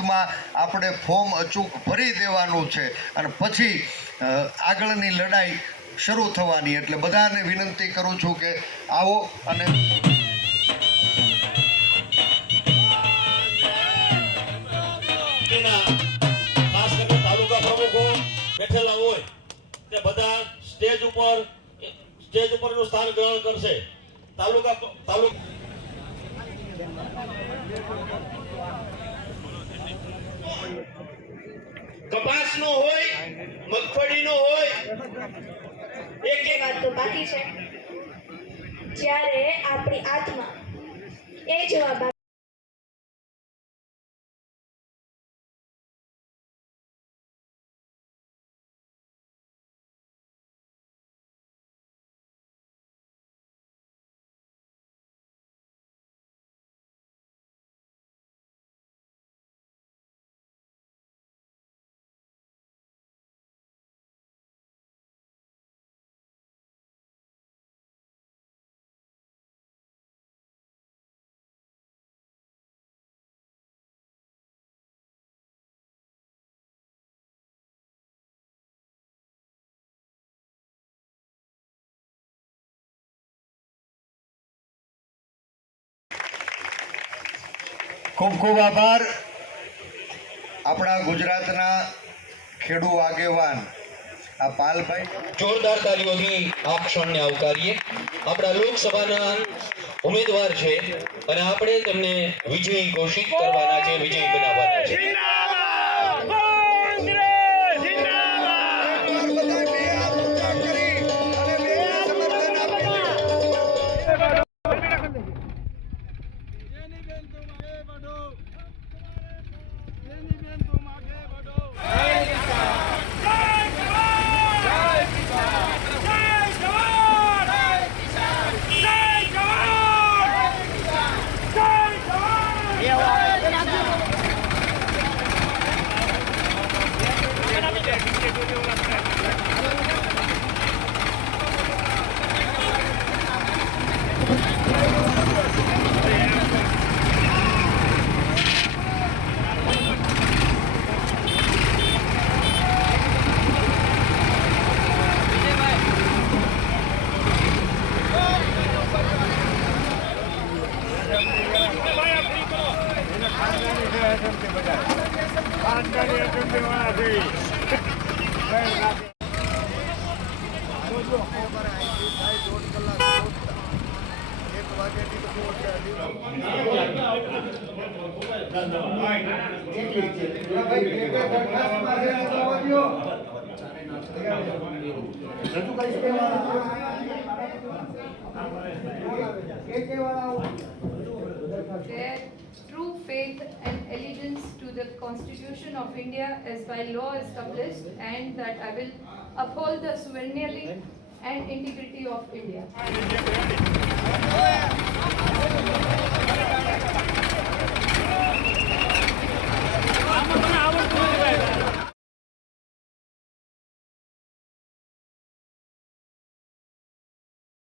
મુહૂર્તમાં આપણે ફોર્મ અચૂક ભરી દેવાનું છે અને પછી આગળની લડાઈ શરૂ થવાની. એટલે બધાને વિનંતી કરું છું કે આવો અને ખાસ કરીને તાલુકા પ્રમુખો બેઠેલા હોય તે બધા સ્ટેજ ઉપરનું સ્થાન ગ્રહણ કરશે. કપાસનો હોય, મગફળીનો હોય, એક વાત તો બાકી છે. જ્યારે આપણી આત્મા એ જવાબ ખૂબ ખૂબ આભાર. આપણા ગુજરાતના ખેડૂ આગેવાન આ પાલભાઈ, જોરદાર તાળીઓથી આ ક્ષણને આવકારીએ. આપણા લોકસભાના ઉમેદવાર છે અને આપણે તેમને વિજયી ઘોષિત કરવાના છે, વિજયી બનાવવાના છે. Their true faith and allegiance to the Constitution of India as by law established, and that I will uphold the sovereignty and integrity of India.